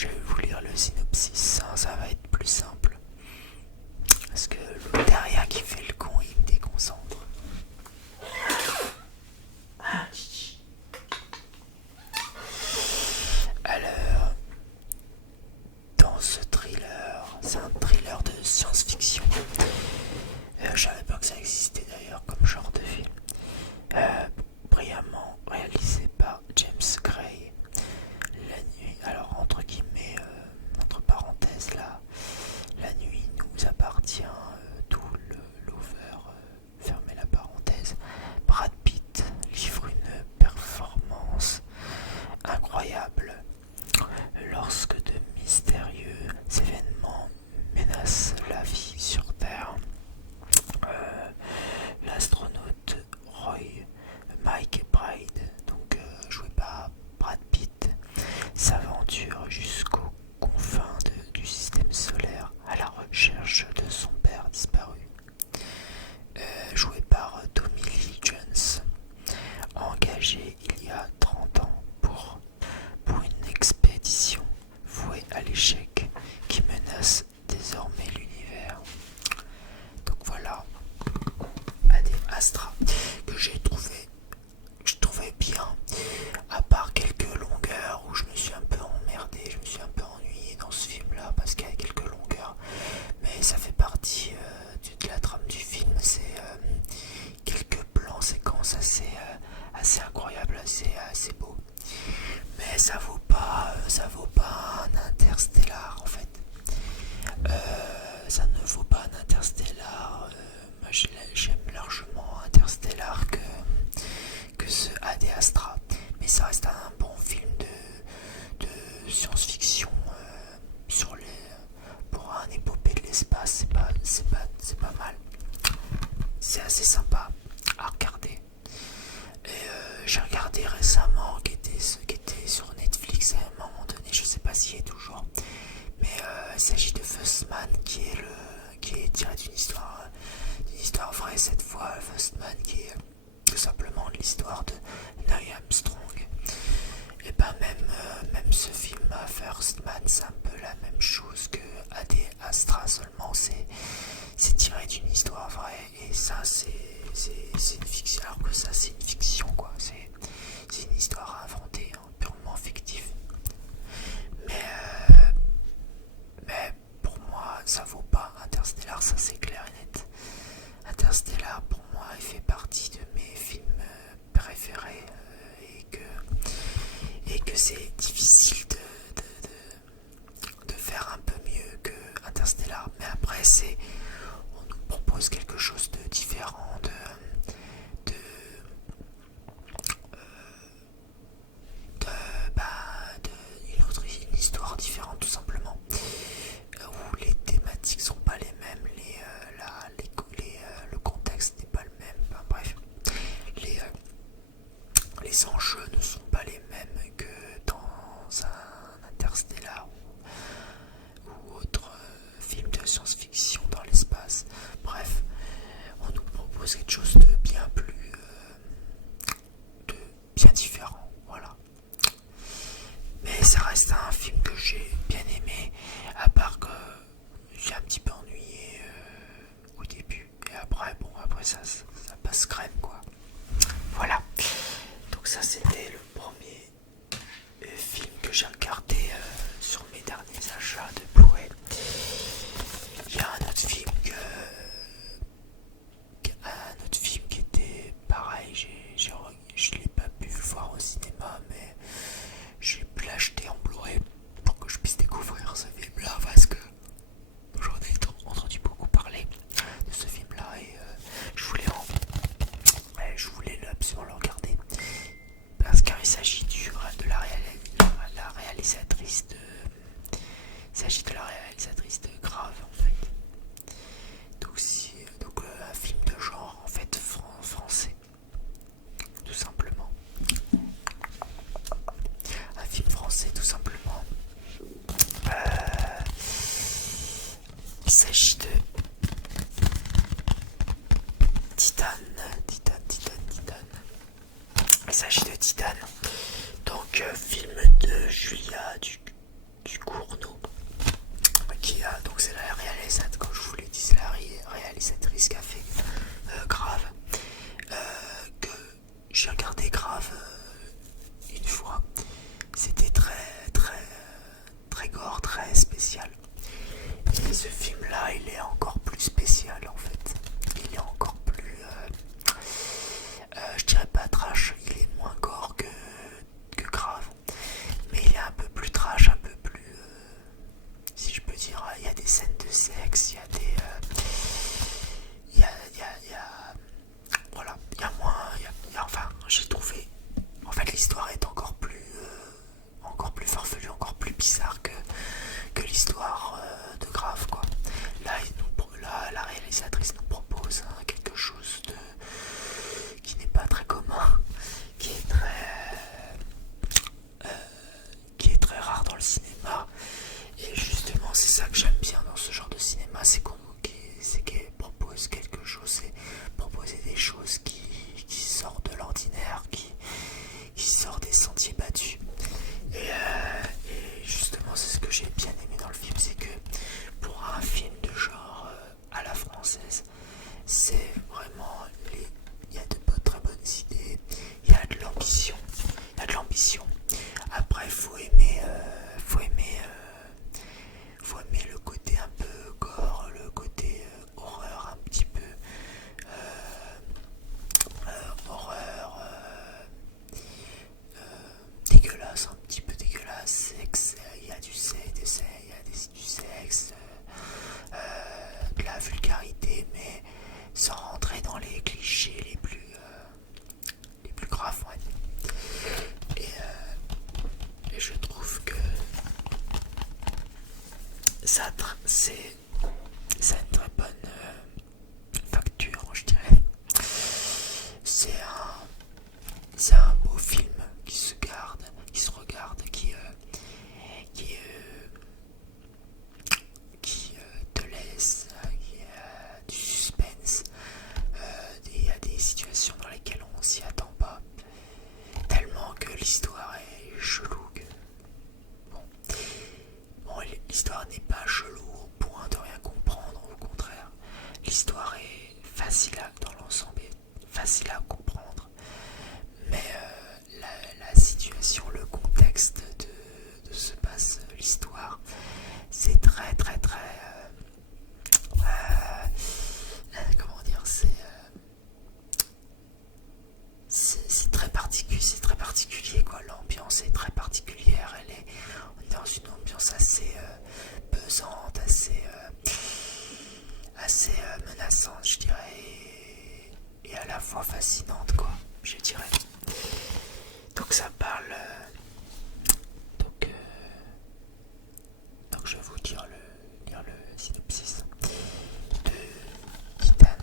je vais vous lire le synopsis, hein, ça va être plus simple. Parce que l'autre derrière qui fait le con, il me déconcentre. Ah, chichi. Alors, dans ce thriller, c'est un thriller de science-fiction. Je savais pas que ça existait d'ailleurs comme genre de film. Brillamment réalisé par James Gray. La nuit, alors entre guillemets, entre parenthèses là, la nuit nous appartient, tout l'over, fermez la parenthèse. Brad Pitt livre une performance incroyable lorsque de mystérieux événements menacent la vie sur Terre. L'astronaute Roy Mike Bride, donc joué par Brad Pitt, s'aventure jusqu'aux confins du système solaire à la recherche de son père disparu. Joué par Tommy Lee Jones, engagé il y a 30 ans pour une expédition vouée à l'échec qui menace désormais l'univers. Donc voilà, Ad Astra, que je trouvais bien, à part quelques longueurs où je me suis un peu emmerdé, je me suis un peu ennuyé dans ce film là parce qu'il y a quelques longueurs, mais ça fait partie de la trame du film. C'est quelques plans séquences assez incroyables, assez beaux, mais ça vaut pas un Interstellar en fait. Ça ne vaut pas un Interstellar. Moi j'aime largement Interstellar que ce Ad Astra, mais ça reste un bon film de science-fiction pour un épopée de l'espace. C'est pas mal, c'est assez sympa à regarder. Et j'ai regardé récemment qui était sur Netflix à un moment donné, je sais pas s'il y est toujours, mais il s'agit de First Man, qui est tiré d'une histoire vraie cette fois. First Man, qui est tout simplement l'histoire de Neil Armstrong. Et ben même ce film First Man, c'est un peu la même chose que Ad Astra, seulement c'est tiré d'une histoire vraie, et ça c'est une fiction, alors que ça c'est une fiction quoi, c'est une histoire inventée, hein, purement fictive. Mais pour moi ça vaut pas Interstellar, ça c'est clair et net. Interstellar pour moi il fait partie de mes films préférés, et que c'est difficile de faire un peu mieux que Interstellar. Mais après on nous propose quelque chose de différent, une histoire différente tout simplement, où les thématiques sont pas les mêmes, le contexte n'est pas le même, enfin, bref, les enjeux ne sont pas les mêmes que dans un Interstellar ou autre film de science-fiction dans l'espace. Bref, on nous propose quelque chose de bien plus de bien différent, voilà. Mais ça reste un film que j'ai bien aimé, à part que j'ai un petit peu ennuyé au début, et après ça passe crème quoi. Voilà, donc ça c'était le premier film que j'ai regardé sur mes derniers achats de Blu-ray. Il y a un autre film qui était pareil, je l'ai pas pu le voir au cinéma, mais j'ai pu l'acheter en Blu-ray pour que je puisse découvrir ce film là, parce que j'en ai entendu beaucoup parler de ce film là, et je voulais absolument le regarder, parce qu'il s'agit de la réalisatrice de Grave en fait. Donc un film de genre en fait français, tout simplement. Un film français tout simplement. Il s'agit de Titane. Il s'agit de Titane. Donc film de Julia Ducournau. là il est encore plus spécial en fait. Il est encore plus, je dirais pas trash, il est moins gore que grave, mais il est un peu plus trash, un peu plus, si je peux dire, il y a des scènes de sexe, il y a des, voilà, il y a moins, enfin, j'ai trouvé, en fait, l'histoire est encore plus farfelue, encore plus bizarre que l'histoire de Grave, quoi. Là, la réalisatrice nous propose quelque chose qui n'est pas très commun, qui est qui est très rare dans le cinéma. Et justement, c'est ça que j'aime bien dans ce genre de cinéma, c'est qu'elle propose quelque chose, c'est proposer des choses qui sortent de l'ordinaire, qui sortent des sentiers battus. Et justement, c'est ce que j'ai bien aimé dans le film, c'est que pour un film de genre à la française, c'est vraiment, il y a de très bonnes idées, il y a de l'ambition, Après, faut aimer le côté un peu gore, le côté horreur, un petit peu horreur dégueulasse, un petit peu dégueulasse, sexe, il y a du sexe, du sexe, de la vulgarité, mais sans rentrer dans les clichés les plus graves, ouais. Et je trouve que ça a une très bonne facture, je dirais. C'est un beau film qui se regarde, qui te laisse, qui a du suspense. Il y a des situations dans lesquelles on s'y attend pas, tellement que l'histoire est chelou. Bon, l'histoire n'est pas chelou au point de rien comprendre, au contraire. L'histoire est dans l'ensemble, est facile à comprendre. Mais la situation, le contexte de se passe l'histoire, c'est très très très... comment dire, c'est très particulier quoi. L'ambiance est très particulière. On est dans une ambiance assez pesante, assez menaçante, je dirais, et à la fois fascinante quoi, je dirais. Donc ça parle. Donc je vais vous lire le synopsis de Titan.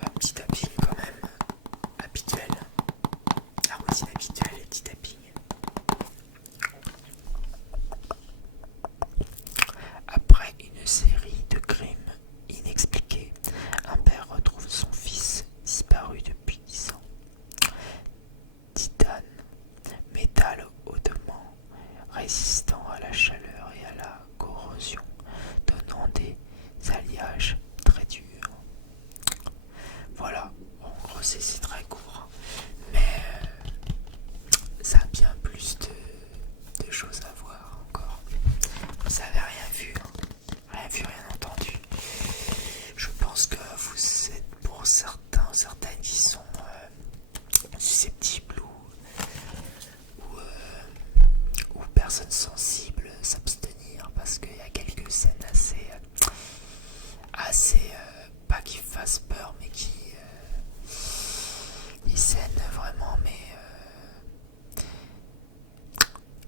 Un petit tapping quand même habituel. La routine habituelle, les petits tappings. Après une série de crimes inexpliqués, un père retrouve son fils disparu depuis 10 ans. Titane, métal hautement résistant à la chaleur et à la corrosion, donnant des alliages très durs. Voilà, en gros c'est très court, mais ça a bien plus de choses à voir encore. Vous avez rien vu, rien entendu. Je pense que vous êtes pour certaines qui sont susceptibles ou personnes sensibles s'abstenir parce qu'il y a quelques scènes assez pas qui fassent peur mais des scènes vraiment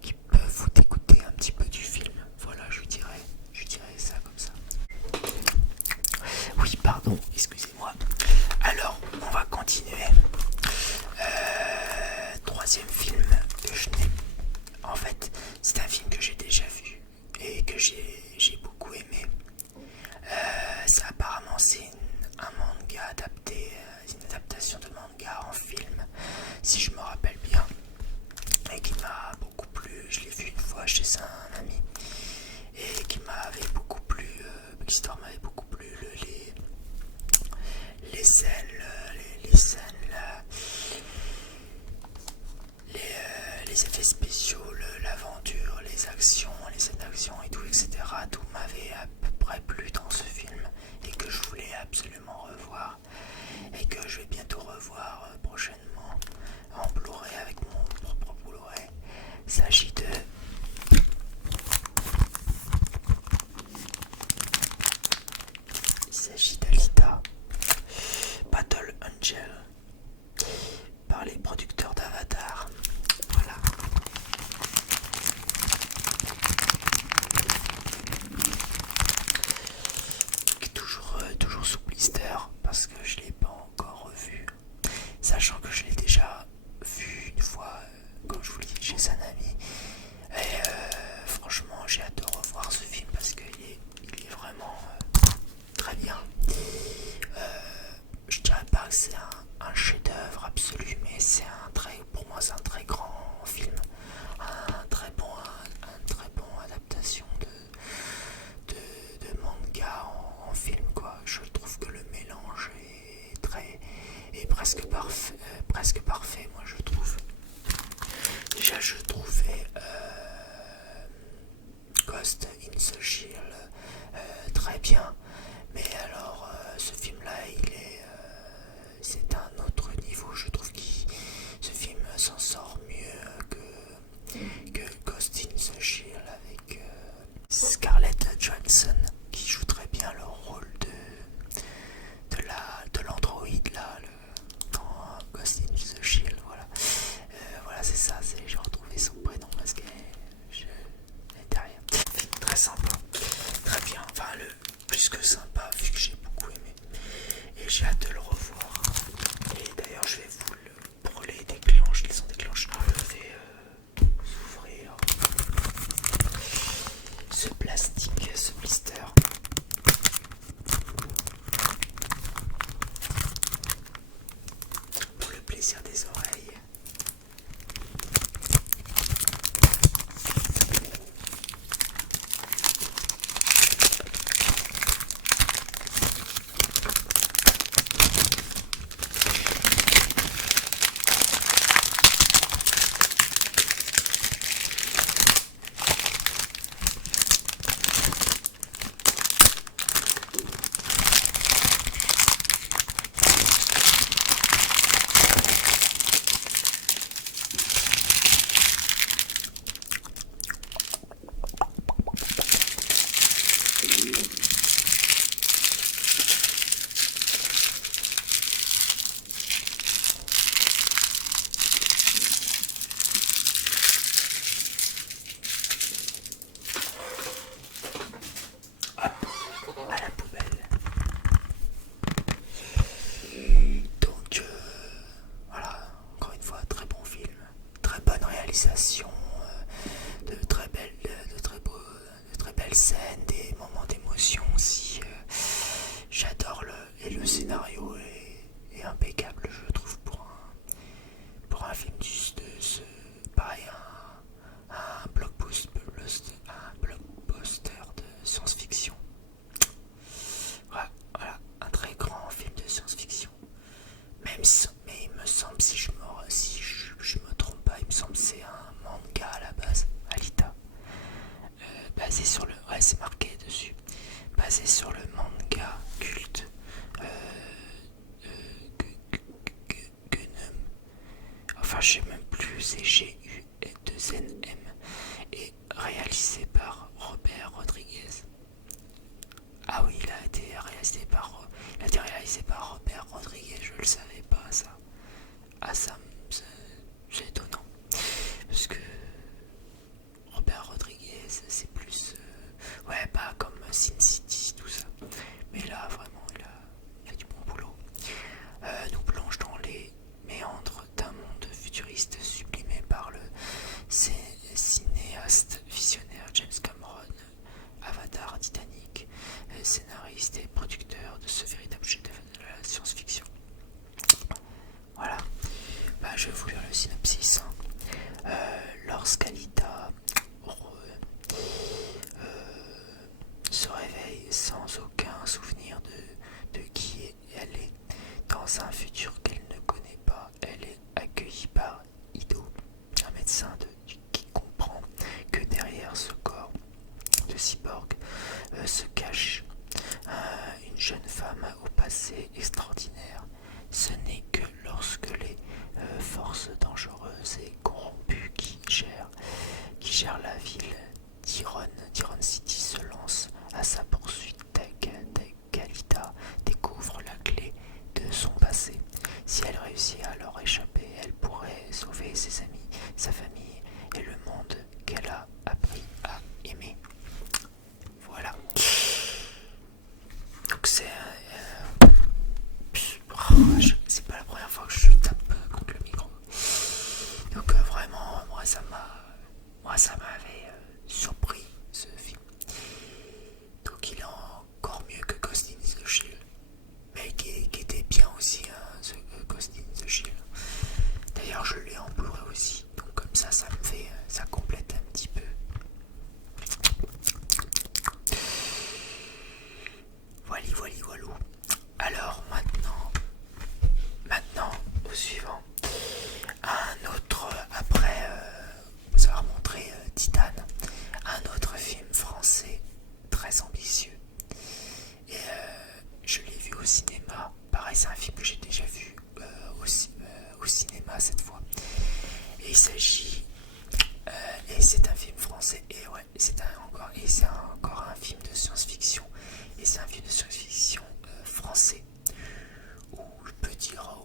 qui peuvent vous dégoûter un petit peu du film. Voilà, je dirais ça comme ça. Oui, pardon, excusez-moi. Alors, on va continuer. Troisième film que je n'ai... En fait, c'est un film que j'ai déjà vu et que j'ai beaucoup aimé. Apparemment, c'est un manga adapté, une adaptation de manga en film, si je me rappelle bien, et qui m'a beaucoup plu. Je l'ai vu une fois chez un ami et qui m'avait beaucoup plu. L'histoire m'avait beaucoup plu. Les scènes, les effets spéciaux, l'aventure, les actions, les scènes d'action Ghost in the Shell très bien, mais alors ce film-là, c'est un autre niveau. Je trouve que ce film s'en sort mieux que Ghost in the Shell avec Scarlett Johansson qui joue très bien le rôle de l'androïde là dans Ghost in the Shell. Voilà, c'est ça, j'ai retrouvé son prénom parce que je derrière. Très sympa, très bien, enfin le plus que sympa vu que j'ai beaucoup aimé et j'ai hâte de le revoir. Et d'ailleurs je vais vous le brûler déclenche, les sons déclenche. Je vais ouvrir ce plastique, ce blister. Pour le plaisir des oreilles. À la poubelle. Donc voilà, encore une fois, très bon film, très bonne réalisation, de très belles scènes, des moments d'émotion aussi. J'adore le scénario est impeccable, je trouve, pour un film de ce pareil, un blockbuster de science-fiction. Voilà, un très grand film de science-fiction. Mais il me semble, si je me trompe pas, il me semble que c'est un manga à la base, Alita. Basé sur le. Ouais, c'est marqué dessus. Basé sur le manga culte Gunnum. Enfin, je sais même plus, c'est G-U-2-N-M. Et réalisé par Robert Rodriguez. Ah oui, il a été réalisé par Robert Rodriguez, je le savais pas ça. Ah ça, c'est étonnant. Parce que Robert Rodriguez, c'est plus... ouais, pas comme Sin City, tout ça. Mais là, vraiment, il a fait du bon boulot. Nous plonge dans les méandres d'un monde futuriste sublimé par le cinéaste visionnaire James Cameron, Avatar, Titanic, scénariste et producteur de ce véritable chef-d'œuvre de la science-fiction. Voilà, je vais vous lire le synopsis. Lorsqu'Alita se réveille sans aucun souvenir de qui elle est, dans un futur qu'elle ne connaît pas, elle est accueillie par Ido, un médecin qui comprend que derrière ce corps de cyborg se cache une jeune femme au passé extraordinaire. Ce n'est que lorsque les forces dangereuses et corrompues qui gèrent la ville d'Iron City se lancent à sa poursuite qu'Alita découvre la clé de son passé. Si elle réussit à leur échapper, elle pourrait sauver ses amis, sa famille et le monde qu'elle a appris à aimer. Voilà. Donc c'est pas la première fois que je tape contre le micro. Donc vraiment, moi ça m'avait surpris ce film. Donc il est encore mieux que Ghost in the Shell, mais qui était bien aussi, hein, ce Ghost in the Shell. D'ailleurs je l'ai en Blu-ray aussi, donc comme ça ça complète un petit peu. Voilou. Alors maintenant au suivant. Un autre, après ça va remontrer Titan, un autre film français c'est encore un film de science-fiction. Et c'est un film de science-fiction français. Ou on peut dire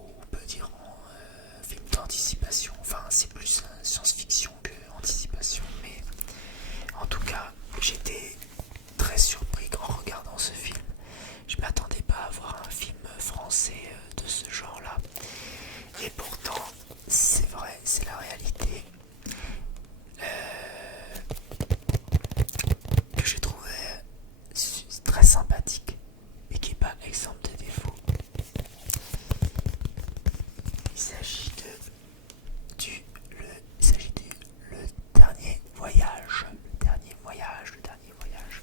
film d'anticipation. Enfin, c'est plus science-fiction que anticipation. Mais en tout cas, j'étais très surpris en regardant ce film. Je m'attendais pas à voir un film français de ce genre-là. Et pourtant, c'est vrai, c'est la réalité. Que j'ai trouvé très sympathique et qui n'est pas exempt de défauts. Il s'agit du le dernier voyage. Le dernier voyage.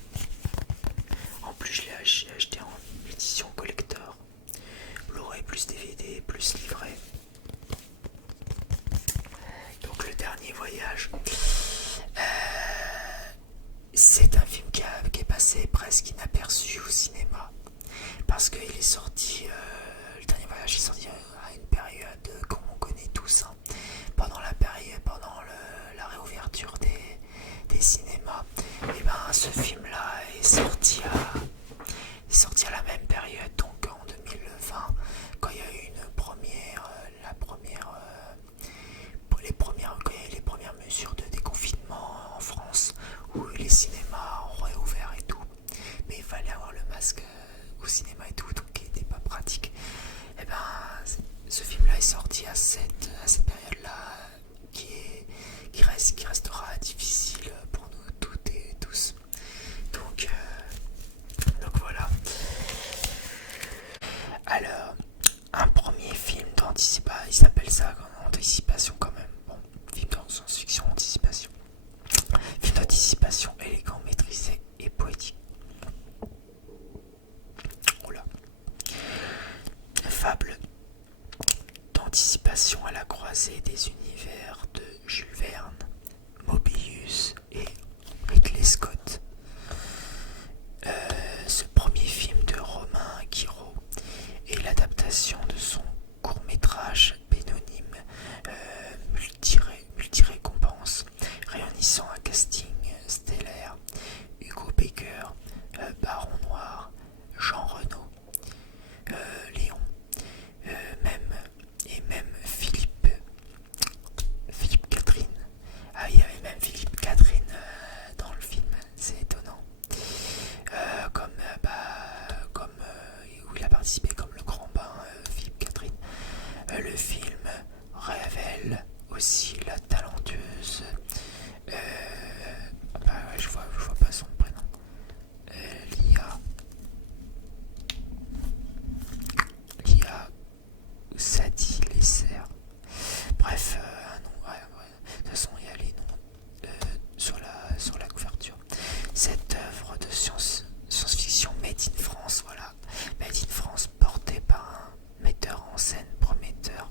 En plus, je l'ai acheté en édition collector. Blu-ray plus DVD plus livret. Donc le dernier voyage. C'est un film qui est passé presque inaperçu au cinéma. Parce qu'il est sorti, le dernier voyage est sorti à une période comme on connaît tous, hein, pendant la réouverture des cinémas. Et ben ce film-là est sorti à la même période, donc en 2020, quand il y a eu quand il y a eu les premières mesures de déconfinement en France, où les cinémas ont réouvert et tout. Mais il fallait avoir le masque au cinéma et tout, donc qui n'était pas pratique. Et ben, ce film-là est sorti à cette période-là, qui restera difficile pour nous toutes et tous. Donc voilà. Alors, un premier film d'anticipation, il s'appelle ça anticipation quand même. Bon, film de science-fiction, anticipation. Film d'anticipation élégant, maîtrisé et poétique. Oula. Fable d'anticipation à la croisée des univers de Jules Verne, Mobius et Ridley Scott. Ce premier film de Romain Guiraud est l'adaptation de son court-métrage pénonyme multi-récompense, réunissant un casting stellaire: Hugo Baker, Baron Noir, Jean Reno, Léon, même Philippe Catherine. Ah, il y avait même Philippe Catherine dans le film, c'est étonnant. Où il a participé comme le grand bain, Philippe Catherine. Le film révèle aussi la talentueuse je vois pas son prénom. Lia Sadi Lesser. Bref, non, ouais. De toute façon, il y a les noms sur la couverture. Cette œuvre de science-fiction made in France, voilà. Made in France, portée par un metteur en scène prometteur,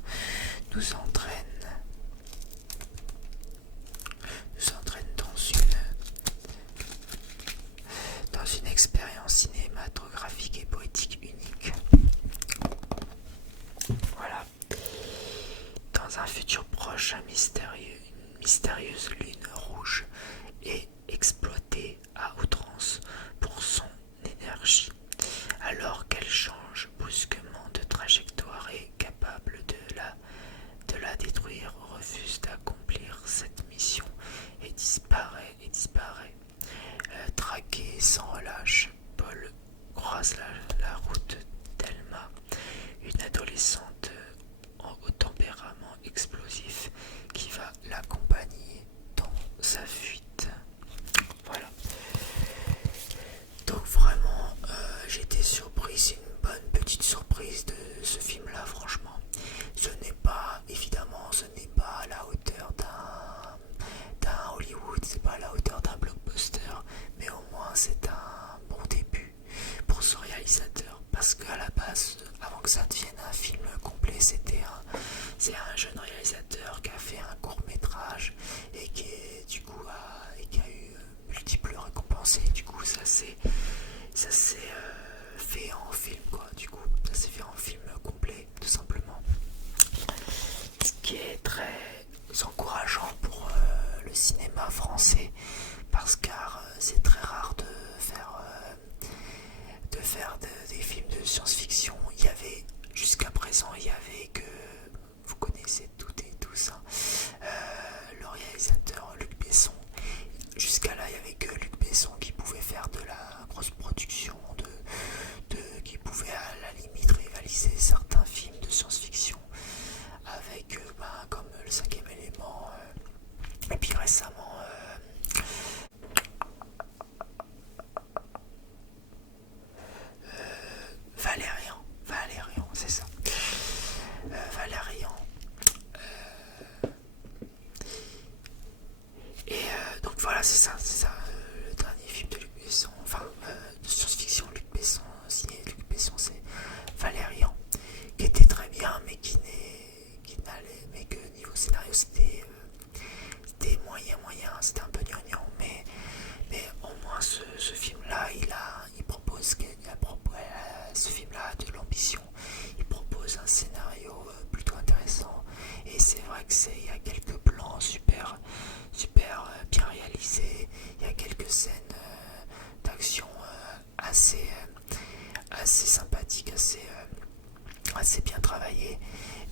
nous entraîne dans une expérience cinématographique et poétique unique. Voilà. Dans un futur proche, une mystérieuse lune rouge est exploitée à outrance pour son énergie. Alors qu'elle change brusquement de trajectoire et capable de la détruire, refuse d'accomplir cette mission et disparaît. Traqué sans relâche, Paul croise la route d'Elma, une adolescente au tempérament explosif qui va l'accompagner dans sa fuite. Voilà. Donc vraiment, j'étais surpris, c'est une bonne petite surprise de ce film-là, franchement. Ce n'est pas à la hauteur d'un Hollywood, c'est pas à la hauteur d'un blockbuster, mais au moins c'est un Voilà, c'est ça, le dernier film de Luc Besson, enfin de science-fiction. Luc Besson, signé Luc Besson, c'est Valérian, qui était très bien, mais qui n'allait, mais que niveau scénario c'était moyen, c'était un peu gnangnan, mais au moins ce film-là, il propose, ce film-là a de l'ambition, il propose un scénario plutôt intéressant, et c'est vrai que il y a quelques plans super bien réalisés, il y a quelques scènes d'action assez sympathiques, assez bien travaillées,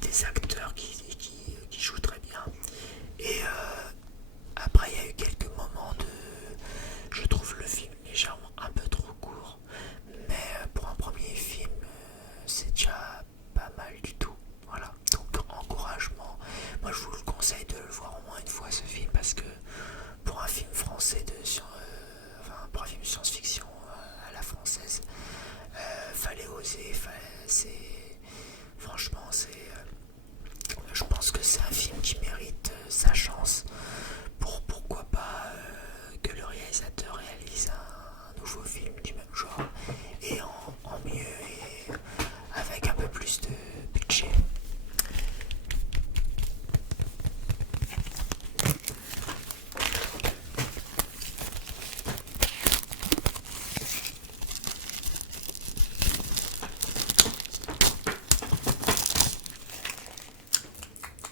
des acteurs qui jouent très bien, et après il y a eu quelques moments je trouve le film légèrement un peu trop court, mais pour un premier film, c'est déjà pas mal du tout. Voilà, donc encouragement. Moi je vous le conseille de le voir au moins une fois ce film, parce que pour un film français pour un film de science-fiction à la française, fallait oser, franchement je pense que c'est un film qui mérite sa chance pourquoi pas que le réalisateur réalise un nouveau film du même genre, et en mieux, et avec un peu plus de budget.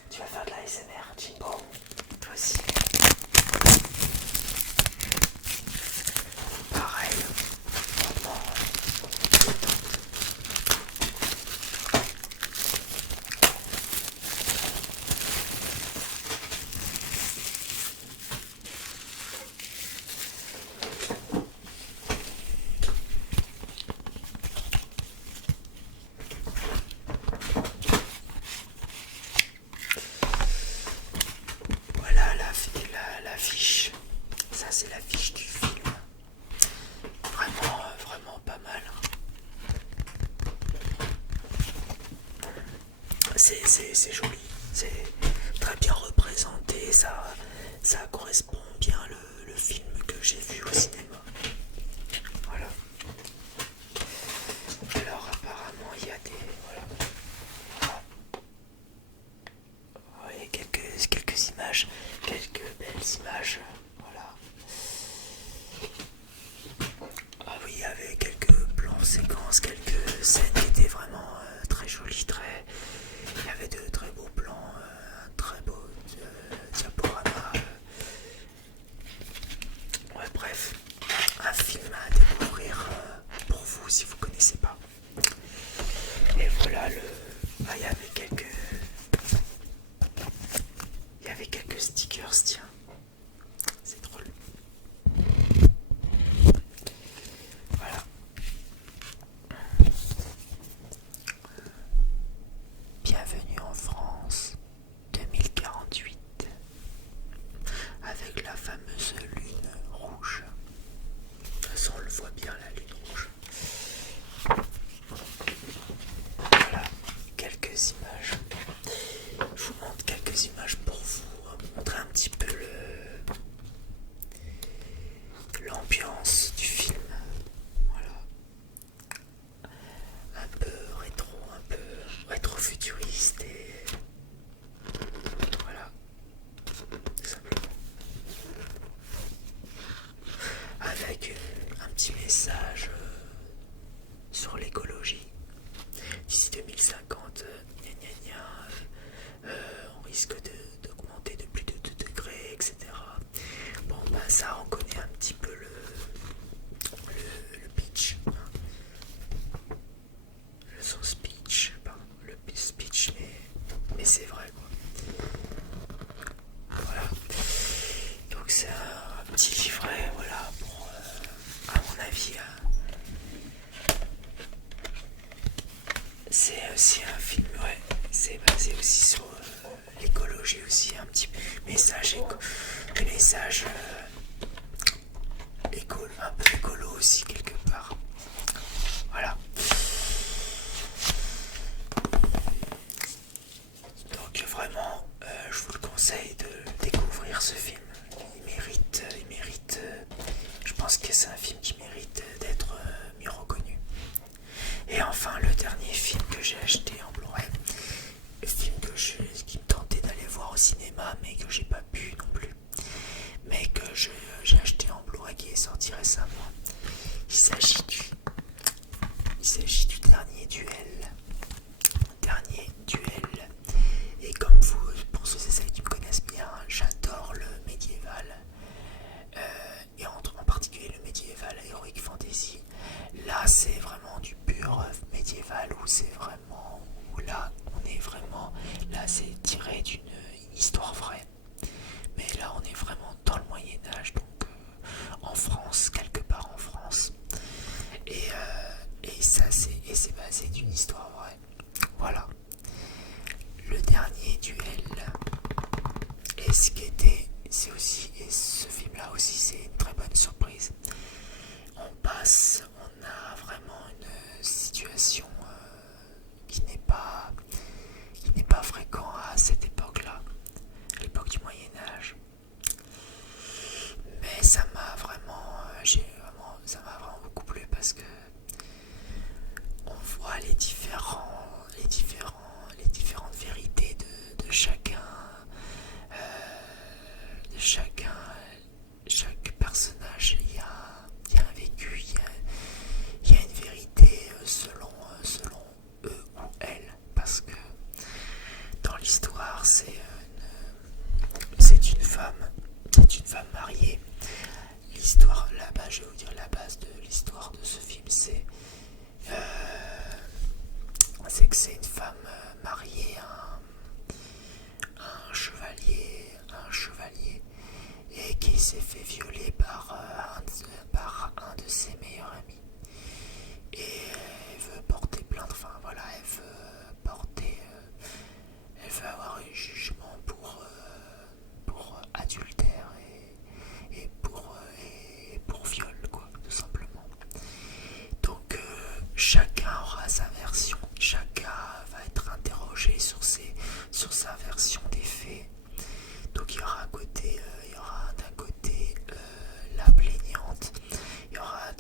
Tu vas faire de la SMR, Jimbo? Toi aussi. Pareil. Voilà la fiche. Ça c'est la fiche du film. Vraiment pas mal. C'est joli. C'est très bien représenté. Ça correspond bien le film que j'ai vu au cinéma. Voilà. Alors apparemment il y a quelques images, quelques belles images. Voilà. Ah oui, il y avait quelques plans séquences, quelques scènes qui étaient vraiment très jolies, il y avait de très beaux plans, un très beau diaporama. Ouais, bref, un film à découvrir pour vous si vous connaissez pas. Et voilà il y avait quelques stickers, tiens. C'est drôle. Voilà. Bienvenue en France 2048, avec la fameuse lune rouge. De toute façon, on le voit bien, la lune rouge. Voilà, quelques images. Je vous montre quelques images pour vous montrer un petit peu l'ambiance du film. Voilà. Un peu rétro-futuriste, et voilà, tout simplement. Avec un petit message sur l'écologie. D'ici 2050, gna gna gna, on risque d'augmenter de plus de 2 degrés, etc. Bon, bah ça, on connaît un petit peu le pitch, hein. Son speech, pardon, le speech, mais c'est vrai, quoi. Voilà. Donc c'est un petit livret, voilà, pour, à mon avis, c'est aussi un film, ouais, c'est basé aussi sur l'écologie aussi, un petit message des messages un peu écolo aussi quelque part. Voilà. Donc vraiment, je vous le conseille de découvrir ce film. Il mérite qui est sorti récemment. Il s'agit du dernier duel. Dernier duel. Et comme vous, pour ceux et celles qui me connaissent bien, j'adore le médiéval. Et en particulier le médiéval Heroic Fantasy. Là, c'est vraiment du pur médiéval où c'est vraiment. Où là, on est vraiment. Là, c'est tiré d'une histoire vraie. Mais là, on est vraiment dans le Moyen-Âge, donc en France, quelque part en France. Et c'est basé d'une histoire vraie. Voilà. Le dernier duel. Et ce qui était, c'est aussi, et ce film-là aussi, c'est une très bonne surprise. On a vraiment une situation qui n'est pas fréquente à cette époque-là, l'époque du Moyen-Âge. Mais ça m'a vraiment, beaucoup plu parce que on voit les différentes vérités de chacun, chaque personnage. Il y a un vécu, il y a une vérité selon eux ou elles, parce que dans l'histoire, c'est une femme mariée. L'histoire, là-bas, je vais vous dire la base de l'histoire de ce film, c'est que c'est une femme mariée à un chevalier, et qui s'est fait violer par un de ses meilleurs amis. Et elle veut porter plainte, enfin voilà, elle veut avoir un jugement pour adultère et pour viol, quoi, tout simplement. Donc chacun aura sa version, chacun va être interrogé sur sa version des faits. Donc il y aura d'un côté la plaignante, il y aura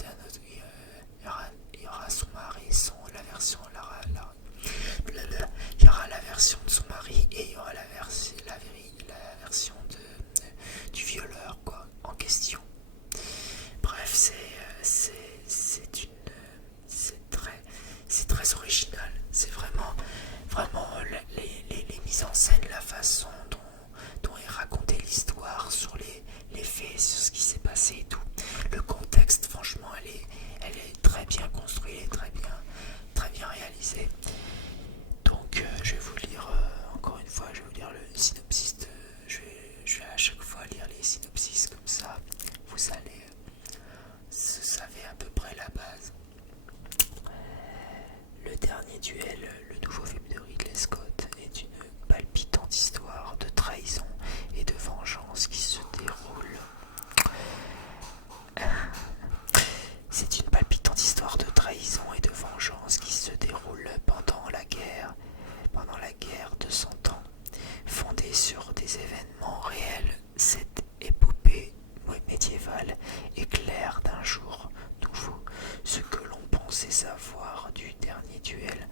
son mari, la version, il y aura la version de son mari et il y aura la version du violeur, quoi, en question. Bref, c'est très original. C'est vraiment les mises en scène, la façon dont est racontée l'histoire sur les faits, sur ce qui s'est passé et tout. Le contexte, franchement, elle est très bien construite, très bien réalisée. Donc, je vais vous lire encore une fois, je vais vous lire le synopsis. Je vais à chaque fois lire les synopsis comme ça. Vous savez à peu près la base. Le dernier duel, le nouveau film de Ridley Scott, est une palpitante histoire de trahison et de vengeance qui se déroule. C'est une palpitante histoire de trahison et de vengeance qui se déroule pendant la guerre de 100 ans. Fondée sur des événements réels, cette épopée médiévale éclaire d'un jour nouveau ce que l'on pensait savoir du dernier duel.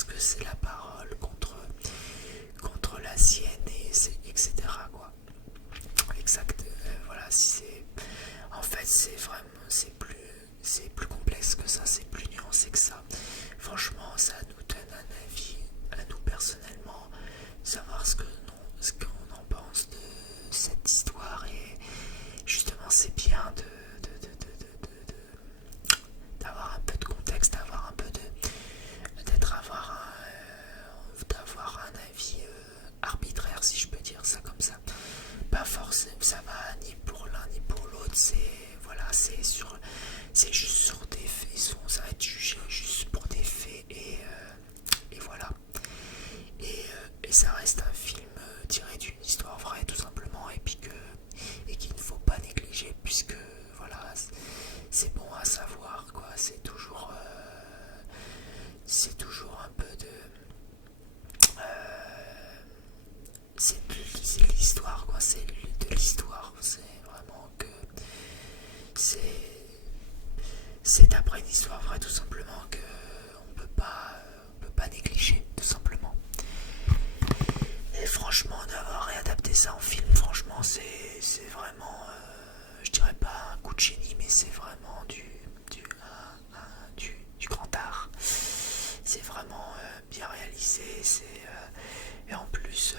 parce que c'est la parole contre la sienne, etc. quoi. Exact. Voilà, si c'est. En fait, c'est vraiment. C'est plus complexe que ça, c'est plus nuancé que ça. Franchement, ça nous donne un avis, à nous personnellement, savoir ce qu'on en pense de cette histoire. Et justement, c'est bien d'avoir un peu de contexte, d'avoir un peu d'avoir un avis arbitraire, si je peux dire ça comme ça. Pas forcément, ça va ni pour l'un ni pour l'autre. C'est juste sur des faits. Ça va être jugé juste pour des faits et voilà. Et ça reste un film tiré d'une histoire vraie, tout simplement, et qu'il ne faut pas négliger, puisque voilà, c'est bon à savoir, quoi. C'est toujours un peu de. C'est l'histoire, quoi. C'est de l'histoire. C'est vraiment que. C'est après une histoire vraie, tout simplement, que on peut pas négliger, tout simplement. Et franchement, d'avoir réadapté ça en film, franchement, c'est vraiment, je dirais pas un coup de génie, mais c'est vraiment du grand art. C'est vraiment bien réalisé, et en plus,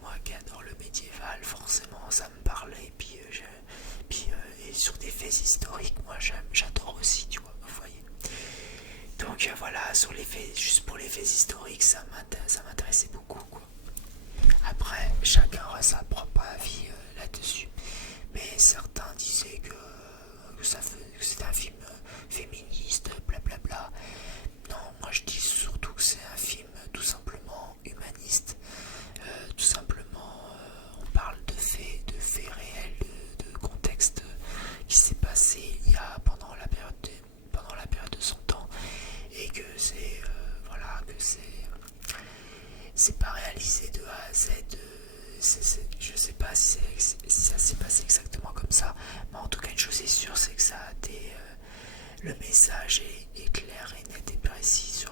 moi qui adore le médiéval, forcément, ça me parlait, et sur des faits historiques, moi j'adore aussi, tu vois, vous voyez. Donc voilà, sur les faits, juste pour les faits historiques, ça m'intéressait beaucoup, quoi. Après, chacun aura sa propre avis là-dessus. Mais certains disaient que c'était un film féministe, blablabla. Non, moi je dis surtout que c'est un film tout simplement humaniste. Tout simplement, on parle de faits réels, de contexte qui s'est passé pendant la période de son temps, et que voilà, que c'est pas réalisé de A à Z. Je sais pas si ça s'est passé exactement comme ça, mais en tout cas une chose est sûre, c'est que le message est clair et net et précis